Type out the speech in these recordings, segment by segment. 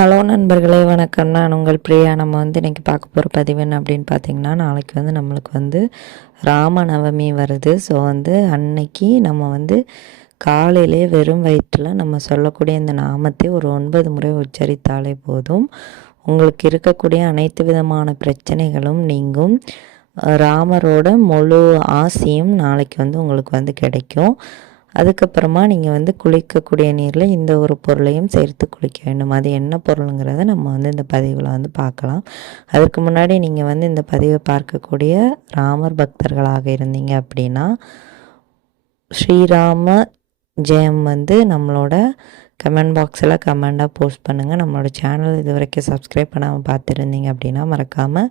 Hello நண்பர்களே, வணக்கம். நான் உங்கள் பிரியா. நம்ம இன்றைக்கி பார்க்க போகிற பதிவு என்ன அப்படின்னு பார்த்தீங்கன்னா, நாளைக்கு நம்மளுக்கு ராமநவமி வருது. ஸோ அன்னைக்கு நம்ம காலையிலே வெறும் வயிற்றில் நம்ம சொல்லக்கூடிய இந்த நாமத்தை ஒரு 9 முறை உச்சரித்தாலே போதும். உங்களுக்கு இருக்கக்கூடிய அனைத்து விதமான பிரச்சனைகளும் நீங்கும். ராமரோட முழு ஆசியும் நாளைக்கு உங்களுக்கு கிடைக்கும். அதுக்கப்புறமா நீங்கள் குளிக்கக்கூடிய நீரில் இந்த ஒரு பொருளையும் சேர்த்து குளிக்க வேண்டும். அது என்ன பொருளுங்கிறத நம்ம இந்த பதிவில் பார்க்கலாம். அதுக்கு முன்னாடி நீங்கள் இந்த பதிவை பார்க்கக்கூடிய ராமர் பக்தர்களாக இருந்தீங்க அப்படின்னா, ஸ்ரீராம ஜெயம் நம்மளோட கமெண்ட் பாக்ஸில் கமெண்டாக போஸ்ட் பண்ணுங்கள். நம்மளோட சேனல் இது வரைக்கும் சப்ஸ்கிரைப் பண்ணாமல் பார்த்துருந்தீங்க அப்படின்னா மறக்காமல்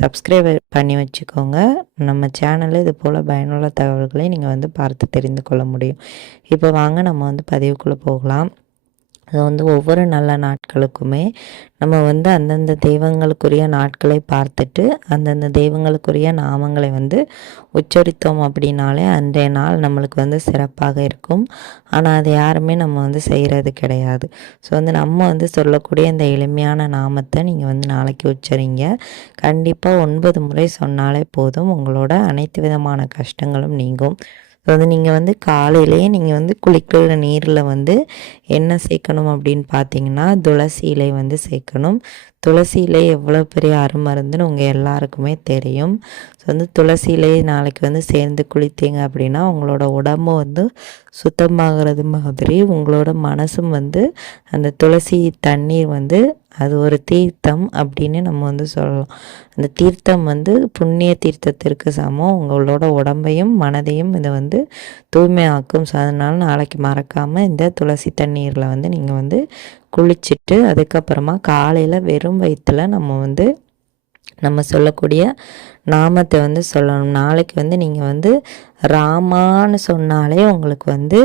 சப்ஸ்கிரைப் பண்ணி வச்சுக்கோங்க. நம்ம சேனலில் இது போல் பயனுள்ள தகவல்களை நீங்கள் பார்த்து தெரிந்து கொள்ள முடியும். இப்போ வாங்க நம்ம பதிவுக்குள்ளே போகலாம். அது ஒவ்வொரு நல்ல நாட்களுக்குமே நம்ம அந்தந்த தெய்வங்களுக்குரிய நாட்களை பார்த்துட்டு அந்தந்த தெய்வங்களுக்குரிய நாமங்களை உச்சரித்தோம் அப்படின்னாலே அன்றைய நாள் நம்மளுக்கு சிறப்பாக இருக்கும். ஆனால் அது யாருமே நம்ம செய்கிறது கிடையாது. ஸோ நம்ம சொல்லக்கூடிய இந்த எளிமையான நாமத்தை நீங்கள் நாளைக்கு உச்சரிங்க. கண்டிப்பாக 9 முறை சொன்னாலே போதும், உங்களோட அனைத்து விதமான கஷ்டங்களும் நீங்கும். ஸோ நீங்கள் காலையிலேயே நீங்கள் குளிக்கிற நீரில் என்ன சேர்க்கணும் அப்படின்னு பார்த்தீங்கன்னா, துளசி இலை சேர்க்கணும். துளசி இலை எவ்வளோ பெரிய அருமருந்துன்னு உங்கள் எல்லாருக்குமே தெரியும். ஸோ துளசி இலை நாளைக்கு சேர்ந்து குளித்தீங்க அப்படின்னா உங்களோட உடம்பு சுத்தமாகிறது மாதிரி உங்களோட மனசும் அந்த துளசி தண்ணீர் அது ஒரு தீர்த்தம் அப்படின்னு நம்ம சொல்லலாம். அந்த தீர்த்தம் புண்ணிய தீர்த்தத்திற்கு சமம். உங்களோட உடம்பையும் மனதையும் இதை தூய்மையாக்கும். ஸோ அதனால் நாளைக்கு மறக்காமல் இந்த துளசி தண்ணீரில் நீங்கள் குளிச்சுட்டு அதுக்கப்புறமா காலையில் வெறும் வயிற்றில் நம்ம சொல்லக்கூடிய நாமத்தை சொல்லணும். நாளைக்கு நீங்கள் ராமான்னு சொன்னாலே உங்களுக்கு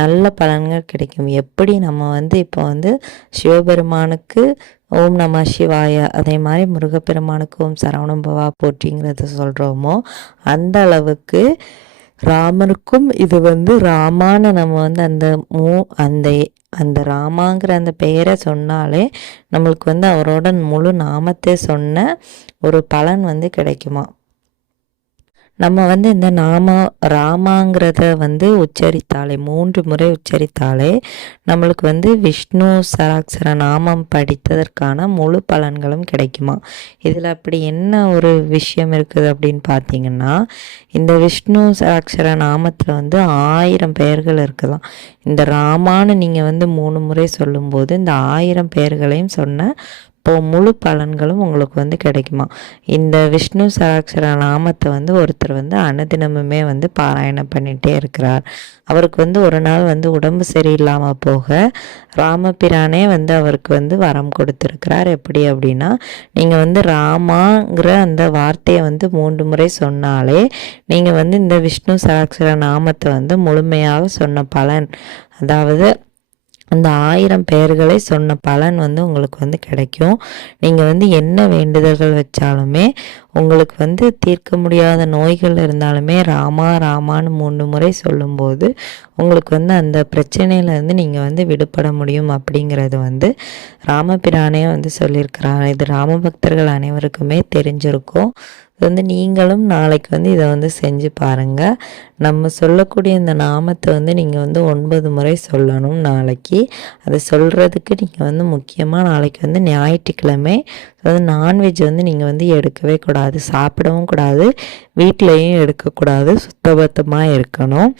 நல்ல பலன்கள் கிடைக்கும். எப்படி நம்ம இப்போ சிவபெருமானுக்கு ஓம் நம சிவாய, அதே மாதிரி முருகப்பெருமானுக்கு ஓம் சரவணம் பவா போற்றிங்கிறத சொல்கிறோமோ அந்த அளவுக்கு ராமனுக்கும் இது ராமான்னு நம்ம அந்த அந்த அந்த ராமாங்கிற அந்த பெயரை சொன்னாலே நம்மளுக்கு அவரோட முழு நாமத்தை சொன்ன ஒரு பலன் கிடைக்குமா. நம்ம இந்த ராமாங்கிறத உச்சரித்தாலே 3 முறை உச்சரித்தாலே நம்மளுக்கு விஷ்ணு சராட்சர நாமம் படித்ததற்கான முழு பலன்களும் கிடைக்குமா. இதில் அப்படி என்ன ஒரு விஷயம் இருக்குது அப்படின்னு பார்த்தீங்கன்னா, இந்த விஷ்ணு சராட்சர நாமத்தில் 1000 பெயர்கள் இருக்கலாம். இந்த ராமான்னு நீங்கள் 3 முறை சொல்லும்போது இந்த 1000 பெயர்களையும் சொன்ன இப்போ முழு பலன்களும் உங்களுக்கு கிடைக்குமா. இந்த விஷ்ணு சராட்சர நாமத்தை ஒருத்தர் அனுதினமுமே பாராயணம் பண்ணிகிட்டே இருக்கிறார். அவருக்கு ஒரு நாள் உடம்பு சரியில்லாமல் போக ராமபிரானே அவருக்கு வரம் கொடுத்துருக்கிறார். எப்படி அப்படின்னா, நீங்கள் ராமாங்கிற அந்த வார்த்தையை 3 முறை சொன்னாலே நீங்கள் இந்த விஷ்ணு சராட்சர நாமத்தை முழுமையாக சொன்ன பலன், அதாவது அந்த 1000 பெயர்களை சொன்ன பலன் உங்களுக்கு கிடைக்கும். நீங்கள் என்ன வேண்டுதல்கள் வச்சாலுமே உங்களுக்கு தீர்க்க முடியாத நோய்கள் இருந்தாலுமே ராமா ராமான்னு 3 முறை சொல்லும்போது உங்களுக்கு அந்த பிரச்சனையிலேருந்து நீங்கள் விடுபட முடியும். அப்படிங்கிறது ராமபிரானே சொல்லியிருக்கிறார். இது ராமபக்தர்கள் அனைவருக்குமே தெரிஞ்சிருக்கும். நீங்களும் நாளைக்கு இதை செஞ்சு பாருங்கள். நம்ம சொல்லக்கூடிய இந்த நாமத்தை நீங்கள் 9 முறை சொல்லணும் நாளைக்கு. அதை சொல்கிறதுக்கு நீங்கள் முக்கியமாக நாளைக்கு ஞாயிற்றுக்கிழமை, அதாவது நான்வெஜ் நீங்கள் எடுக்கவே கூடாது, சாப்பிடவும் கூடாது, வீட்டிலையும் எடுக்கக்கூடாது, சுத்தபத்தமாக இருக்கணும்.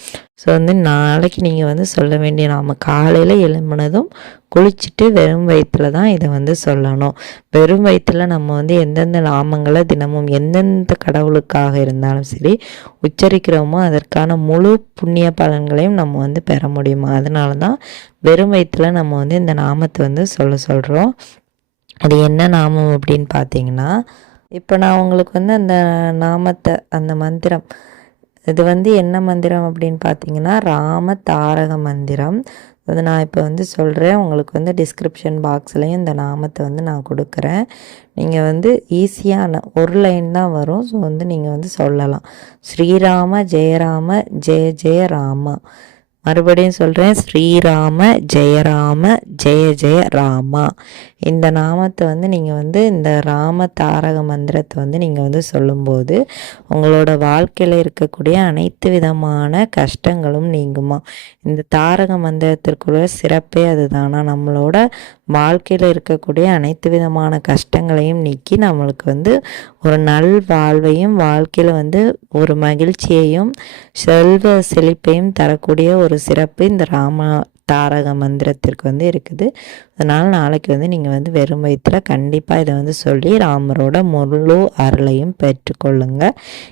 ஸோ நாளைக்கு நீங்கள் சொல்ல வேண்டிய நாம காலையில் எழும்பினதும் குளிச்சுட்டு வெறும் வயிற்றில் தான் இதை சொல்லணும். வெறும் வயிற்றில் நம்ம எந்தெந்த நாமங்களை தினமும் எந்தெந்த கடவுளுக்காக இருந்தாலும் சரி உச்சரிக்கிறோமோ அதற்கான முழு புண்ணிய பலன்களையும் நம்ம பெற முடியுமா. அதனால தான் வெறும் வயிற்றில் நம்ம இந்த நாமத்தை சொல்கிறோம். அது என்ன நாமம் அப்படின்னு பார்த்தீங்கன்னா, இப்போ நான் உங்களுக்கு அந்த நாமத்தை, அந்த மந்திரம், இது என்ன மந்திரம் அப்படின்னு பார்த்தீங்கன்னா ராம தாரக மந்திரம். அது நான் இப்போ சொல்கிறேன். உங்களுக்கு டிஸ்கிரிப்ஷன் பாக்ஸ்லேயும் இந்த நாமத்தை நான் கொடுக்குறேன். நீங்கள் ஈஸியான ஒரு லைன் தான் வரும். ஸோ நீங்கள் சொல்லலாம். ஸ்ரீராம ஜெயராம ஜெய ஜெய ராமா மறுபடியும் சொல்கிறேன், ஸ்ரீராம ஜெயராம ஜெய ஜெய ராமா. இந்த நாமத்தை வந்து நீங்கள் வந்து இந்த ராம தாரக மந்திரத்தை வந்து நீங்கள் வந்து சொல்லும்போது உங்களோட வாழ்க்கையில் இருக்கக்கூடிய அனைத்து விதமான கஷ்டங்களும் நீங்குமா. இந்த தாரக மந்திரத்திற்குள்ள சிறப்பே அதுதானா, நம்மளோட வாழ்க்கையில் இருக்கக்கூடிய அனைத்து விதமான கஷ்டங்களையும் நீக்கி நம்மளுக்கு வந்து ஒரு நல் வாழ்வையும் வாழ்க்கையில் வந்து ஒரு மகிழ்ச்சியையும் செல்வ செழிப்பையும் தரக்கூடிய ஒரு சிறப்பு இந்த ராம தாரக மந்திரத்திற்கு வந்து இருக்குது. அதனால் நாளைக்கு வந்து நீங்கள் வந்து வெறும் வயிற்றில் கண்டிப்பாக இதை வந்து சொல்லி ராமரோட முழு அருளையும் பெற்றுக்கொள்ளுங்க.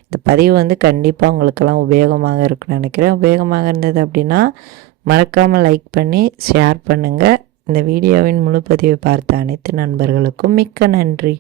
இந்த பதிவு வந்து கண்டிப்பாக உங்களுக்கெல்லாம் உபயோகமாக இருக்குன்னு நினைக்கிறேன். உபயோகமாக இருந்தது அப்படின்னா மறக்காமல் லைக் பண்ணி ஷேர் பண்ணுங்கள். இந்த வீடியோவின் முழு பதிவை பார்த்த அனைத்து நண்பர்களுக்கும் மிக்க நன்றி.